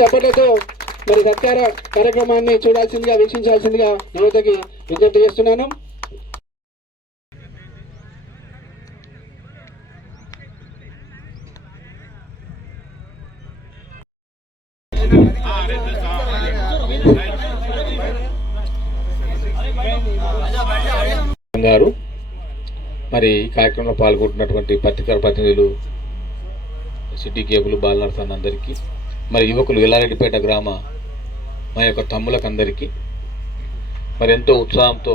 చప్పట్లతో మరి సత్కార కార్యక్రమాన్ని చూడాల్సిందిగా వీక్షించాల్సిందిగా యువతకి విజ్ఞప్తి చేస్తున్నాను. గారు మరి కార్యక్రమంలో పాల్గొంటున్నటువంటి పత్రికా ప్రతినిధులు, సిటీ కేబుల్ బాలనర్సన్ అందరికీ, మరి యువకులు ఎల్లారెడ్డిపేట గ్రామ మా యొక్క తమ్ములకు అందరికీ మరి ఎంతో ఉత్సాహంతో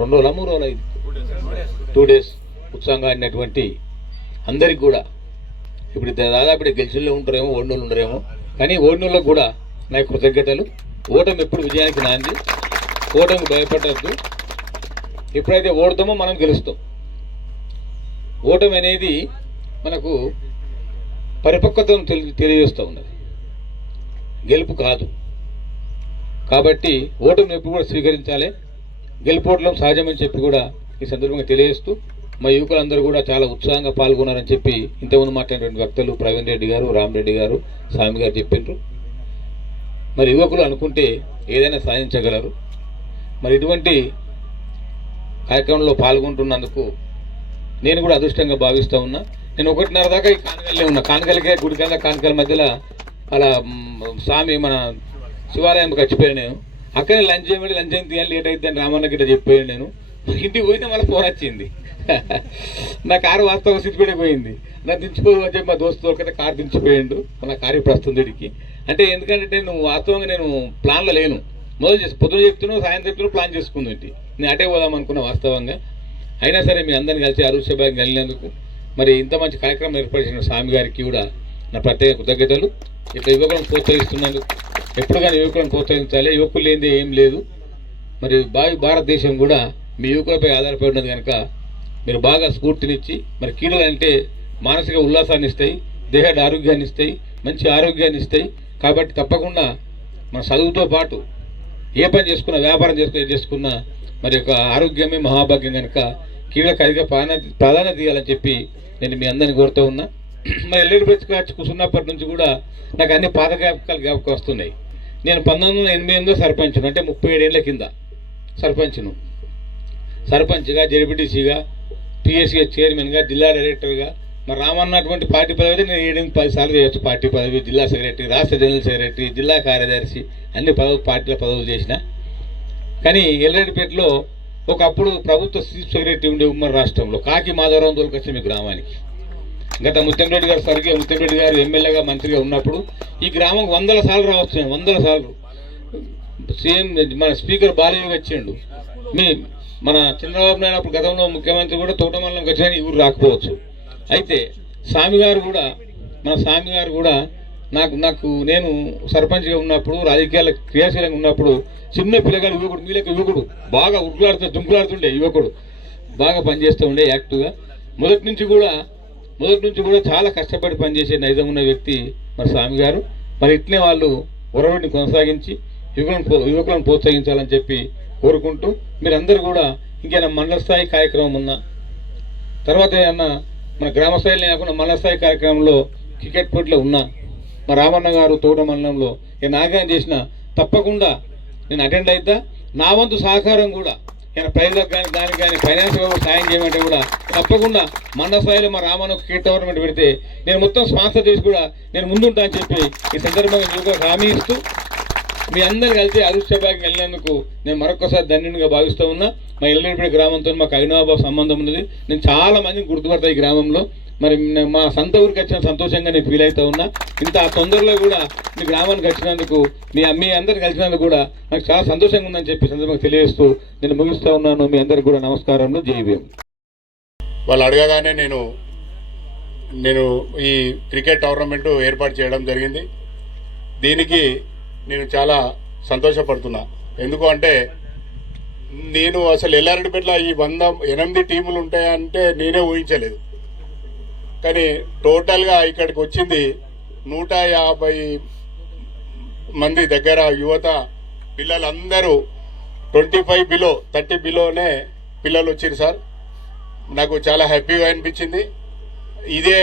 2 రోజుల 3 రోజులు అయింది 2 days ఉత్సాహంగా ఆడినటువంటి అందరికి కూడా ఇప్పుడు దాదాపు గెలిచిలో ఉంటారేమో, ఓడినోళ్ళు ఉండరేమో, కానీ ఓడినోళ్ళకు కూడా నా కృతజ్ఞతలు. ఓటమి ఎప్పుడు విజయానికి నాంది, ఓటమికి భయపడద్దు. ఎప్పుడైతే ఓడతామో మనం గెలుస్తాం. ఓటమి అనేది మనకు పరిపక్వతను తెలియజేస్తూ ఉన్నది, గెలుపు కాదు. కాబట్టి ఓటమిని ఎప్పుడు కూడా స్వీకరించాలి, గెలుపోవడం సహజమని చెప్పి కూడా ఈ సందర్భంగా తెలియజేస్తూ మా యువకులందరూ కూడా చాలా ఉత్సాహంగా పాల్గొన్నారని చెప్పి ఇంతకుముందు మాట్లాడినటువంటి వక్తలు ప్రవీణ్ రెడ్డి గారు, రామరెడ్డి గారు, స్వామి గారు చెప్పిండ్రు. మరి యువకులు అనుకుంటే ఏదైనా సాధించగలరు. మరి ఇటువంటి కార్యక్రమంలో పాల్గొంటున్నందుకు నేను కూడా అదృష్టంగా భావిస్తూ ఉన్నా. నేను 1:30 దాకా ఈ కానగల్లే ఉన్నా. కానగలకే గుడికల్లా కానగల మధ్యలో అలా స్వామి మన శివాలయంకి వచ్చిపోయాను. నేను అక్కడే లంచ్ చేయమని లంచ్ అయిన తీయాలి, లేట్ అవుతుంది అని రామన్న గిట్ట చెప్పాను. నేను ఇంటికి పోయినా మళ్ళీ ఫోన్ వచ్చింది. నా కారు వాస్తవ స్థితి పోయింది. నాకు దించిపోదు అని చెప్పి మా దోస్తు ఒకటే కారు దించిపోయిండు. నా కారు ఇప్పుడు వస్తుంది ఇడికి. అంటే ఎందుకంటే నువ్వు వాస్తవంగా నేను ప్లాన్లో లేను. మొదలు చేసి పొద్దున చెప్తున్నావు, సాయంత్రం చెప్తున్నావు, ప్లాన్ చేసుకుంది. నేను అటే పోదాం అనుకున్నా వాస్తవంగా. అయినా సరే మీ అందరిని కలిసి అరుషభాగం కలిగినందుకు మరి ఇంత మంచి కార్యక్రమం ఏర్పరిచిన స్వామి గారికి కూడా నా ప్రత్యేక కృతజ్ఞతలు. ఇట్లా యువకులను ప్రోత్సహిస్తున్నందుకు. ఎప్పుడు కానీ యువకులను ప్రోత్సహించాలి, యువకులు లేనిదే ఏం లేదు. మరి భారతదేశం కూడా మీ యువకులపై ఆధారపడి ఉన్నది కనుక మీరు బాగా స్ఫూర్తినిచ్చి, మరి క్రీడలు అంటే మానసిక ఉల్లాసాన్ని ఇస్తాయి, దేహ ఆరోగ్యాన్ని ఇస్తాయి, మంచి ఆరోగ్యాన్ని ఇస్తాయి. కాబట్టి తప్పకుండా మన చదువుతో పాటు ఏ పని చేసుకున్నా, వ్యాపారం చేసుకున్నా మరి యొక్క ఆరోగ్యమే మహాభాగ్యం కనుక క్రీడలకు అధిక ప్రాధాన్యత ఇవ్వాలని చెప్పి నేను మీ అందరిని కోరుతూ ఉన్నా. మరి ఎల్లుడి కూర్చున్నప్పటి నుంచి కూడా నాకు అన్ని పాత జ్ఞాపకాలు వస్తున్నాయి. నేను 1988 సర్పంచ్ను, అంటే 37 ఏళ్ల కింద సర్పంచ్గా, జెడ్పీటీసీగా, పిఎస్సీ చైర్మన్గా, జిల్లా డైరెక్టర్గా, మరి రామన్నటువంటి పార్టీ పదవి అయితే నేను 7-10 సార్లు చేయొచ్చు. పార్టీ పదవి, జిల్లా సెక్రటరీ, రాష్ట్ర జనరల్ సెక్రటరీ, జిల్లా కార్యదర్శి, అన్ని పార్టీల పదవులు చేసిన. కానీ ఎల్లారెడ్డిపేటలో ఒకప్పుడు ప్రభుత్వ చీఫ్ సెక్రటరీ ఉండే ఉమ్మడి రాష్ట్రంలో కాకి మాధవరావు తోలుకొచ్చి మీ గ్రామానికి గత ముత్తంరెడ్డి గారు, స్వర్గీయ ముత్తంరెడ్డి గారు ఎమ్మెల్యేగా, మంత్రిగా ఉన్నప్పుడు ఈ గ్రామం 100 సార్లు రావచ్చు. 100 సార్లు సీఎం మన స్పీకర్ బాలయ్య వచ్చిండు. మన చంద్రబాబు నాయుడు అప్పుడు గతంలో ముఖ్యమంత్రి కూడా తోటమల్లంకి వచ్చిన ఈ ఊరు రాకపోవచ్చు. అయితే స్వామి గారు కూడా నేను సర్పంచ్గా ఉన్నప్పుడు, రాజకీయాల క్రియాశీలంగా ఉన్నప్పుడు చిన్న పిల్లగాడు యువకుడు, మీలక యువకుడు, బాగా దుంకులాడుతుండే యువకుడు, బాగా పనిచేస్తూ ఉండే యాక్టివ్గా. మొదటి నుంచి కూడా చాలా కష్టపడి పనిచేసే నైజం ఉన్న వ్యక్తి మరి స్వామి గారు. మరి ఇట్లే వాళ్ళు ఒరవడిని కొనసాగించి యువకులను ప్రోత్సహించాలని చెప్పి కోరుకుంటూ, మీరందరూ కూడా ఇంకేమైనా మండల స్థాయి కార్యక్రమం ఉన్నా, తర్వాత ఏమన్నా మన గ్రామ స్థాయిలో కాకుండా మండల స్థాయి కార్యక్రమంలో క్రికెట్ పోటీలో ఉన్నా, మా రామన్న గారు తోట మండలంలో నాగాయం చేసిన తప్పకుండా నేను అటెండ్ అవుతా. నా వంతు సహకారం కూడా నేను ప్రైజ్లకు కానీ దానికి కానీ ఫైనాన్షియల్గా సాయం చేయమంటే కూడా తప్పకుండా మండల స్థాయిలో మా రామన్న క్రికెట్ టోర్నమెంట్ పెడితే నేను మొత్తం స్పాన్సర్ చేసి కూడా నేను ముందుంటా అని చెప్పి ఈ సందర్భంగా యువకులకు హామీ ఇస్తూ మీ అందరు కలిసి అదృష్టభాగ్యం వెళ్ళినందుకు నేను మరొకసారి ధన్యునిగా భావిస్తూ ఉన్నా. మా ఎల్లారెడ్డిపేట గ్రామంతో మాకు అవినాభావ సంబంధం ఉన్నది. నేను చాలా మందిని గుర్తుపడతా ఈ గ్రామంలో. మరి మా సొంత ఊరికి వచ్చిన సంతోషంగా నేను ఫీల్ అవుతూ ఉన్నా. ఇంత తొందరలో కూడా మీ గ్రామానికి వచ్చినందుకు, మీ అందరు కలిసినందుకు కూడా నాకు చాలా సంతోషంగా ఉందని చెప్పి సందర్భంగా తెలియజేస్తూ నేను ముగిస్తూ ఉన్నాను. మీ అందరికి కూడా నమస్కారం. జై భీమ్. వాళ్ళు అడగగానే నేను ఈ క్రికెట్ టోర్నమెంట్ ఏర్పాటు చేయడం జరిగింది. దీనికి నేను చాలా సంతోషపడుతున్నా. ఎందుకు అంటే నేను అసలు ఎల్లారెడ్డిపేటలో ఈ 108 టీములు ఉంటాయంటే నేనే ఊహించలేదు. కానీ టోటల్గా ఇక్కడికి వచ్చింది 150 మంది దగ్గర యువత పిల్లలందరూ 25 బిలో 30 బిలోనే పిల్లలు వచ్చారు సార్. నాకు చాలా హ్యాపీగా అనిపించింది. ఇదే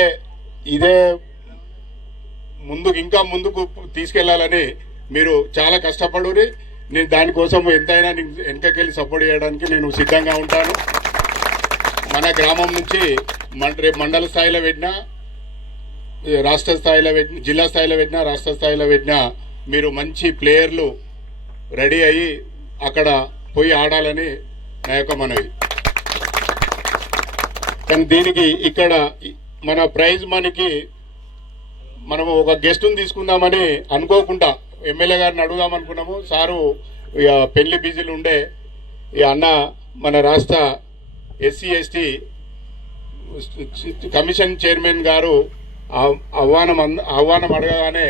ముందుకు ఇంకా ముందుకు తీసుకెళ్లాలని మీరు చాలా కష్టపడురి. నేను దానికోసం ఎంతైనా వెనకకెళ్ళి సపోర్ట్ చేయడానికి నేను సిద్ధంగా ఉంటాను. మన గ్రామం నుంచి రేపు మండల స్థాయిలో పెట్టినా, రాష్ట్ర స్థాయిలో పెట్టిన, జిల్లా స్థాయిలో పెట్టినా, రాష్ట్ర స్థాయిలో పెట్టినా మీరు మంచి ప్లేయర్లు రెడీ అయ్యి అక్కడ పోయి ఆడాలని నా యొక్క మనవి. కానీ దీనికి ఇక్కడ మన ప్రైజ్ మనకి మనము ఒక గెస్ట్ని తీసుకుందామని అనుకోకుండా ఎమ్మెల్యే గారిని అడుగుదాం అనుకున్నాము. సారు ఇక పెళ్లి బిజీలు ఉండే ఈ అన్న మన రాష్ట్ర SC/ST కమిషన్ చైర్మన్ గారు ఆహ్వానం అడగగానే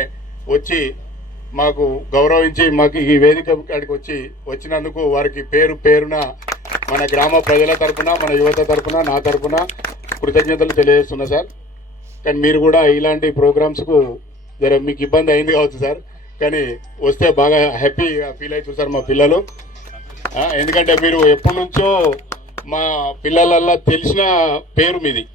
వచ్చి మాకు గౌరవించి మాకు ఈ వేదిక కాడికి వచ్చినందుకు వారికి పేరున మన గ్రామ ప్రజల తరపున, మన యువత తరపున, నా తరపున కృతజ్ఞతలు తెలియజేస్తున్నా సార్. కానీ మీరు కూడా ఇలాంటి ప్రోగ్రామ్స్కు జర మీకు ఇబ్బంది అయింది కావచ్చు సార్, కానీ వస్తే బాగా హ్యాపీగా ఫీల్ అవుతుంది సార్ మా పిల్లలు. ఎందుకంటే మీరు ఎప్పటి నుంచో మా పిల్లలల్లో తెలిసిన పేరు మీది.